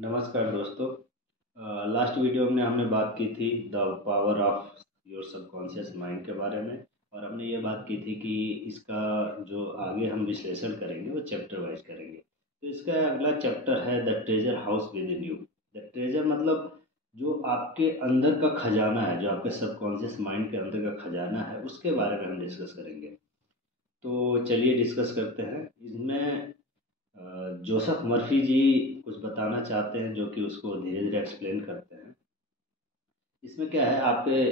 नमस्कार दोस्तों। Last video में हमने बात की थी the power of your subconscious mind के बारे में। और हमने ये बात की थी कि इसका जो आगे हम विश्लेषण करेंगे वो चैप्टर वाइज करेंगे। तो इसका अगला चैप्टर है the treasure house with in you. The treasure मतलब जो आपके अंदर का खजाना है, जो आपके सबकॉन्शियस माइंड के अंदर का खजाना है, उसके बारे में हम डिस्कस करेंगे। तो चलिए डिस्कस करते हैं। इसमें जोसेफ मर्फी जी कुछ बताना चाहते हैं, जो कि उसको धीरे धीरे एक्सप्लेन करते हैं। इसमें क्या है, आपके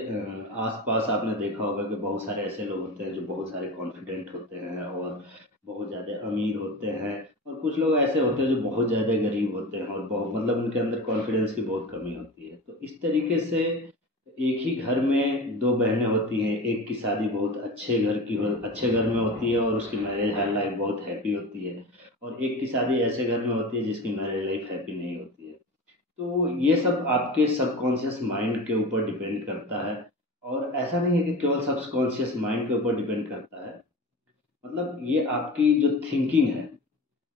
आसपास आपने देखा होगा कि बहुत सारे ऐसे लोग होते हैं जो बहुत सारे कॉन्फिडेंट होते हैं और बहुत ज़्यादा अमीर होते हैं, और कुछ लोग ऐसे होते हैं जो बहुत ज़्यादा गरीब होते हैं और बहुत मतलब उनके अंदर कॉन्फिडेंस की बहुत कमी होती है। तो इस तरीके से एक ही घर में दो बहनें होती हैं। एक की शादी बहुत अच्छे घर में होती है और उसकी मैरिज लाइफ बहुत हैप्पी होती है, और एक की शादी ऐसे घर में होती है जिसकी मैरिज लाइफ हैप्पी नहीं होती है। तो ये सब आपके सबकॉन्शियस माइंड के ऊपर डिपेंड करता है। और ऐसा नहीं है कि केवल सबकॉन्शियस माइंड के ऊपर डिपेंड करता है, मतलब ये आपकी जो थिंकिंग है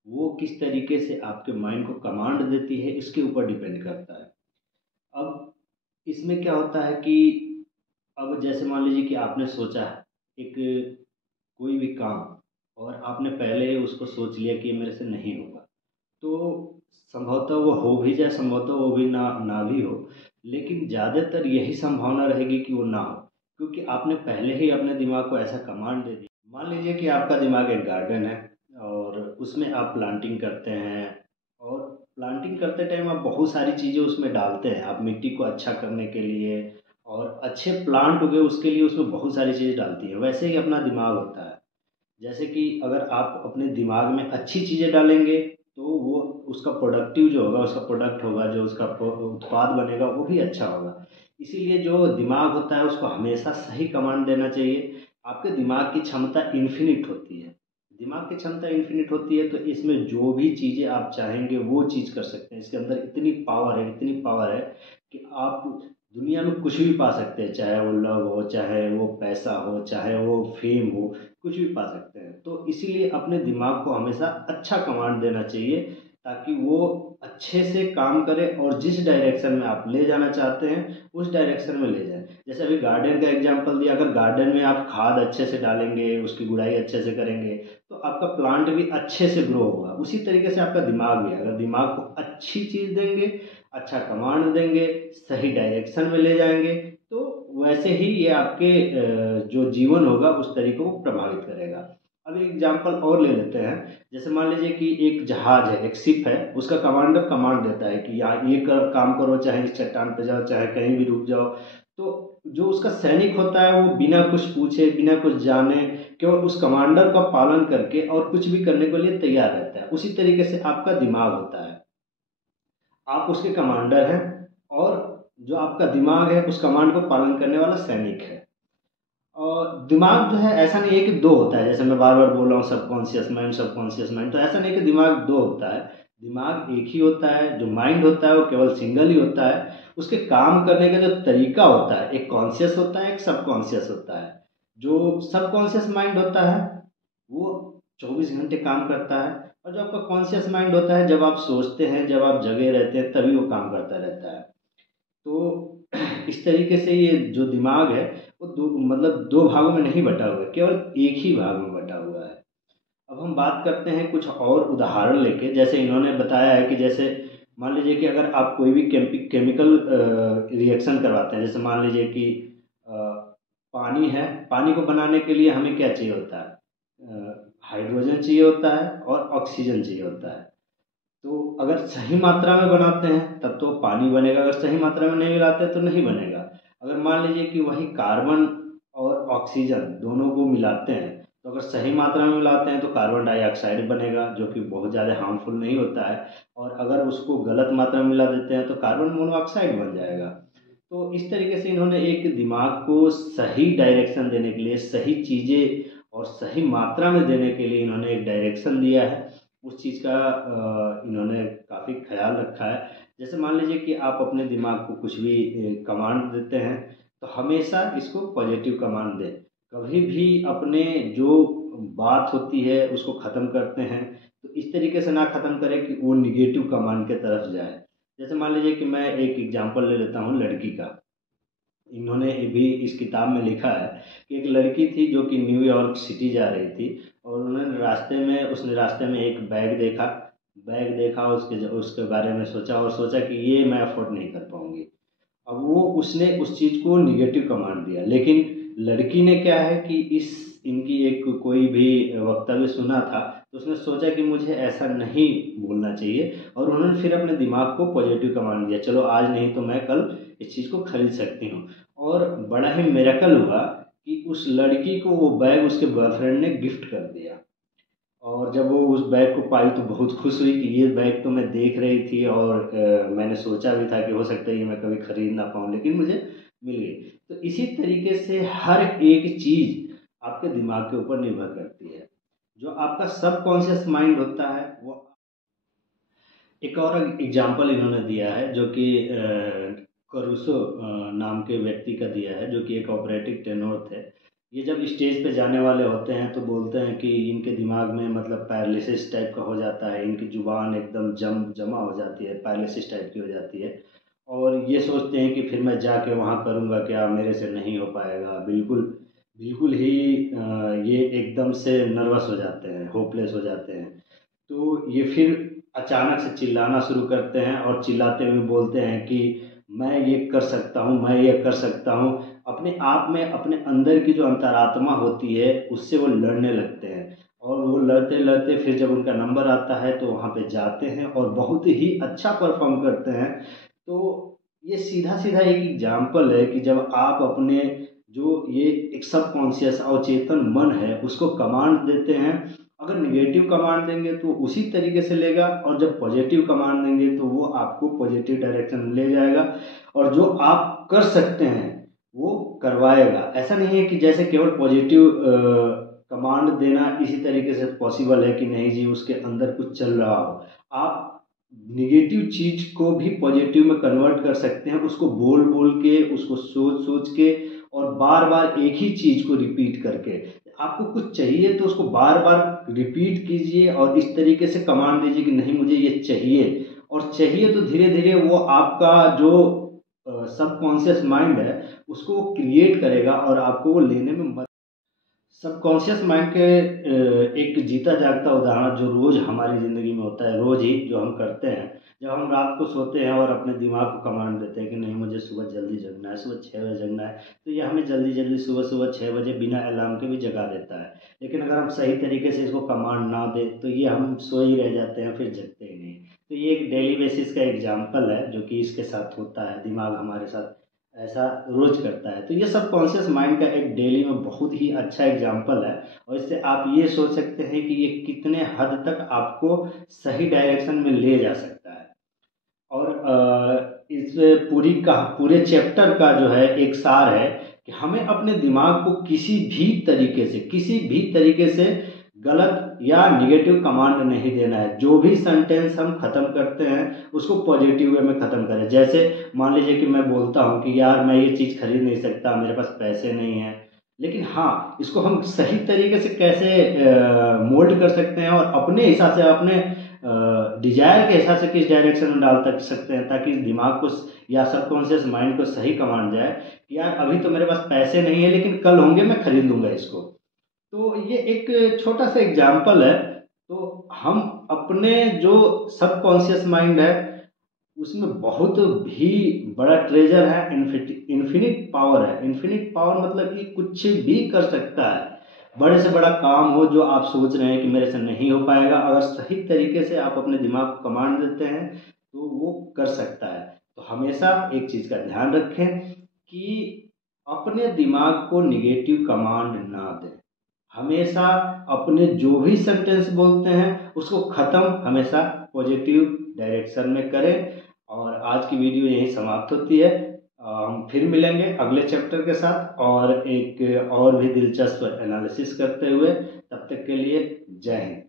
वो किस तरीके से आपके माइंड को कमांड देती है, इसके ऊपर डिपेंड करता है। अब इसमें क्या होता है कि अब जैसे मान लीजिए कि आपने सोचा है एक कोई भी काम, और आपने पहले ही उसको सोच लिया कि ये मेरे से नहीं होगा, तो संभवतः वो हो भी जाए, संभवतः वो भी ना भी हो। लेकिन ज़्यादातर यही संभावना रहेगी कि वो ना हो, क्योंकि आपने पहले ही अपने दिमाग को ऐसा कमांड दे दी। मान लीजिए कि आपका दिमाग एक गार्डन है और उसमें आप प्लांटिंग करते हैं, और प्लांटिंग करते टाइम आप बहुत सारी चीज़ें उसमें डालते हैं, आप मिट्टी को अच्छा करने के लिए और अच्छे प्लांट उगे उसके लिए उसमें बहुत सारी चीज़ें डालती हैं। वैसे ही अपना दिमाग होता है। जैसे कि अगर आप अपने दिमाग में अच्छी चीज़ें डालेंगे तो वो उसका प्रोडक्टिव जो होगा, उसका प्रोडक्ट होगा, जो उसका उत्पाद बनेगा वो भी अच्छा होगा। इसीलिए जो दिमाग होता है उसको हमेशा सही कमांड देना चाहिए। आपके दिमाग की क्षमता इन्फिनिट होती है। दिमाग की क्षमता इन्फिनिट होती है, तो इसमें जो भी चीज़ें आप चाहेंगे वो चीज़ कर सकते हैं। इसके अंदर इतनी पावर है, इतनी पावर है कि आप दुनिया में कुछ भी पा सकते हैं, चाहे वो लव हो, चाहे वो पैसा हो, चाहे वो फेम हो, कुछ भी पा सकते हैं। तो इसीलिए अपने दिमाग को हमेशा अच्छा कमांड देना चाहिए, ताकि वो अच्छे से काम करे और जिस डायरेक्शन में आप ले जाना चाहते हैं उस डायरेक्शन में ले जाए। जैसे अभी गार्डन का एग्जांपल दिया, अगर गार्डन में आप खाद अच्छे से डालेंगे, उसकी गुड़ाई अच्छे से करेंगे, तो आपका प्लांट भी अच्छे से ग्रो होगा। उसी तरीके से आपका दिमाग भी, अगर दिमाग को अच्छी चीज़ देंगे, अच्छा कमांड देंगे, सही डायरेक्शन में ले जाएंगे, तो वैसे ही ये आपके जो जीवन होगा उस तरीके को प्रभावित करेगा। अब एक एग्जांपल और ले लेते हैं। जैसे मान लीजिए कि एक जहाज है, एक शिप है, उसका कमांडर कमांड देता है कि यहाँ काम करो, चाहे इस चट्टान पे जाओ, चाहे कहीं भी रुक जाओ। तो जो उसका सैनिक होता है वो बिना कुछ पूछे, बिना कुछ जाने, केवल उस कमांडर का पालन करके और कुछ भी करने के लिए तैयार रहता है। उसी तरीके से आपका दिमाग होता है, आप उसके कमांडर हैं, और जो आपका दिमाग है उस कमांड को पालन करने वाला सैनिक है। और दिमाग जो है, ऐसा नहीं है कि दो होता है, जैसे मैं बार बार बोल रहा हूँ सबकॉन्शियस माइंड, सबकॉन्शियस माइंड, तो ऐसा नहीं है कि दिमाग दो होता है। दिमाग एक ही होता है। जो माइंड होता है वो केवल सिंगल ही होता है। उसके काम करने का जो तरीका होता है, एक कॉन्शियस होता है, एक सबकॉन्शियस होता है। जो सबकॉन्शियस माइंड होता है वो 24 घंटे काम करता है, और जो आपका कॉन्शियस माइंड होता है, जब आप सोचते हैं, जब आप जगे रहते हैं, तभी वो काम करता रहता है। तो इस तरीके से ये जो दिमाग है वो दो भागों में नहीं बटा हुआ है, केवल एक ही भाग में बटा हुआ है। अब हम बात करते हैं कुछ और उदाहरण लेके। जैसे इन्होंने बताया है कि जैसे मान लीजिए कि अगर आप कोई भी केमिकल रिएक्शन करवाते हैं, जैसे मान लीजिए कि अ, पानी है, पानी को बनाने के लिए हमें क्या चाहिए होता है, हाइड्रोजन चाहिए होता है और ऑक्सीजन चाहिए होता है। तो अगर सही मात्रा में बनाते हैं तब तो पानी बनेगा, अगर सही मात्रा में नहीं मिलाते हैं तो नहीं बनेगा। अगर मान लीजिए कि वही कार्बन और ऑक्सीजन दोनों को मिलाते हैं, तो अगर सही मात्रा में मिलाते हैं तो कार्बन डाइऑक्साइड बनेगा, जो कि बहुत ज़्यादा हार्मफुल नहीं होता है। और अगर उसको गलत मात्रा में मिला देते हैं तो कार्बन मोनोऑक्साइड बन जाएगा। तो इस तरीके से इन्होंने एक दिमाग को सही डायरेक्शन देने के लिए, सही चीज़ें और सही मात्रा में देने के लिए इन्होंने एक डायरेक्शन दिया है। उस चीज़ का इन्होंने काफ़ी ख्याल रखा है। जैसे मान लीजिए कि आप अपने दिमाग को कुछ भी कमांड देते हैं, तो हमेशा इसको पॉजिटिव कमांड दें। कभी भी अपने जो बात होती है उसको ख़त्म करते हैं तो इस तरीके से ना ख़त्म करें कि वो निगेटिव कमांड के तरफ जाए। जैसे मान लीजिए कि मैं एक एग्जांपल ले लेता हूँ लड़की का। इन्होंने भी इस किताब में लिखा है कि एक लड़की थी जो कि न्यूयॉर्क सिटी जा रही थी, और उसने रास्ते में एक बैग देखा, उसके उसके बारे में सोचा और सोचा कि ये मैं अफोर्ड नहीं कर पाऊंगी। अब वो उसने उस चीज़ को निगेटिव कमांड दिया, लेकिन लड़की ने क्या है कि इस इनकी एक कोई भी वक्तव्य सुना था, तो उसने सोचा कि मुझे ऐसा नहीं बोलना चाहिए, और उन्होंने फिर अपने दिमाग को पॉजिटिव कमांड दिया, चलो आज नहीं तो मैं कल इस चीज़ को खरीद सकती हूँ। और बड़ा ही मिरेकल हुआ कि उस लड़की को वो बैग उसके बॉयफ्रेंड ने गिफ्ट कर दिया। और जब वो उस बैग को पाई तो बहुत खुश हुई कि ये बैग तो मैं देख रही थी, और मैंने सोचा भी था कि हो सकता है ये मैं कभी खरीद ना पाऊँ, लेकिन मुझे मिल गई। तो इसी तरीके से हर एक चीज़ आपके दिमाग के ऊपर निर्भर करती है। जो आपका सबकॉन्शियस माइंड होता है वो। एक और एग्जाम्पल इन्होंने दिया है जो कि करूसो नाम के व्यक्ति का दिया है, जो कि एक ऑपरेटिव टेनोर थे। ये जब स्टेज पे जाने वाले होते हैं तो बोलते हैं कि इनके दिमाग में मतलब पैरालिसिस टाइप का हो जाता है, इनकी जुबान एकदम जमा हो जाती है, पैरालिसिस टाइप की हो जाती है, और ये सोचते हैं कि फिर मैं जाके वहाँ करूँगा क्या, मेरे से नहीं हो पाएगा, बिल्कुल बिल्कुल ही ये एकदम से नर्वस हो जाते हैं, होपलेस हो जाते हैं। तो ये फिर अचानक से चिल्लाना शुरू करते हैं और चिल्लाते हुए बोलते हैं कि मैं ये कर सकता हूँ, मैं ये कर सकता हूँ। अपने आप में अपने अंदर की जो अंतरात्मा होती है उससे वो लड़ने लगते हैं, और वो लड़ते लड़ते फिर जब उनका नंबर आता है तो वहाँ पे जाते हैं और बहुत ही अच्छा परफॉर्म करते हैं। तो ये सीधा सीधा एक एग्जाम्पल है कि जब आप अपने जो ये एक सबकॉन्शियस अवचेतन मन है उसको कमांड देते हैं, अगर निगेटिव कमांड देंगे तो उसी तरीके से लेगा, और जब पॉजिटिव कमांड देंगे तो वो आपको पॉजिटिव डायरेक्शन में ले जाएगा, और जो आप कर सकते हैं वो करवाएगा। ऐसा नहीं है कि जैसे केवल पॉजिटिव कमांड देना इसी तरीके से पॉसिबल है कि नहीं जी उसके अंदर कुछ चल रहा हो। आप निगेटिव चीज को भी पॉजिटिव में कन्वर्ट कर सकते हैं, उसको बोल बोल के, उसको सोच सोच के, और बार बार एक ही चीज को रिपीट करके। आपको कुछ चाहिए तो उसको बार बार रिपीट कीजिए और इस तरीके से कमांड दीजिए कि नहीं मुझे ये चाहिए, और चाहिए तो धीरे धीरे वो आपका जो सबकॉन्शियस माइंड है उसको क्रिएट करेगा और आपको वो लेने में मदद। सबकॉन्शियस माइंड के एक जीता जागता उदाहरण जो रोज हमारी ज़िंदगी में होता है, रोज ही जो हम करते हैं, जब हम रात को सोते हैं और अपने दिमाग को कमांड देते हैं कि नहीं मुझे सुबह जल्दी जगना है, सुबह 6 बजे जगना है, तो ये हमें जल्दी जल्दी सुबह सुबह 6 बजे बिना अलार्म के भी जगा देता है। लेकिन अगर हम सही तरीके से इसको कमांड ना दें तो ये हम सो ही रह जाते हैं, फिर जगते ही नहीं। तो ये एक डेली बेसिस का एग्जाम्पल है जो कि इसके साथ होता है, दिमाग हमारे साथ ऐसा रोज करता है। तो ये सब कॉन्शियस माइंड का एक डेली में बहुत ही अच्छा एग्जाम्पल है, और इससे आप ये सोच सकते हैं कि ये कितने हद तक आपको सही डायरेक्शन में ले जा सकता है। और इस पूरे चैप्टर का जो है एक सार है कि हमें अपने दिमाग को किसी भी तरीके से गलत या निगेटिव कमांड नहीं देना है। जो भी सेंटेंस हम खत्म करते हैं उसको पॉजिटिव वे में खत्म करें। जैसे मान लीजिए कि मैं बोलता हूँ कि यार मैं ये चीज़ खरीद नहीं सकता, मेरे पास पैसे नहीं हैं, लेकिन हाँ इसको हम सही तरीके से कैसे मोल्ड कर सकते हैं और अपने हिसाब से, अपने डिजायर के हिसाब से किस डायरेक्शन में डाल तक सकते हैं ताकि दिमाग को या सबकॉन्शियस माइंड को सही कमांड जाए कि यार अभी तो मेरे पास पैसे नहीं है लेकिन कल होंगे, मैं खरीद लूंगा इसको। तो ये एक छोटा सा एग्जाम्पल है। तो हम अपने जो सबकॉन्शियस माइंड है उसमें बहुत भी बड़ा ट्रेजर है, इन्फिनिट पावर है। इन्फिनिट पावर मतलब कि कुछ भी कर सकता है। बड़े से बड़ा काम हो जो आप सोच रहे हैं कि मेरे से नहीं हो पाएगा, अगर सही तरीके से आप अपने दिमाग को कमांड देते हैं तो वो कर सकता है। तो हमेशा एक चीज़ का ध्यान रखें कि अपने दिमाग को निगेटिव कमांड ना दें। हमेशा अपने जो भी सेंटेंस बोलते हैं उसको ख़त्म हमेशा पॉजिटिव डायरेक्शन में करें। और आज की वीडियो यहीं समाप्त होती है। हम फिर मिलेंगे अगले चैप्टर के साथ और एक और भी दिलचस्प एनालिसिस करते हुए। तब तक के लिए जय हिंद।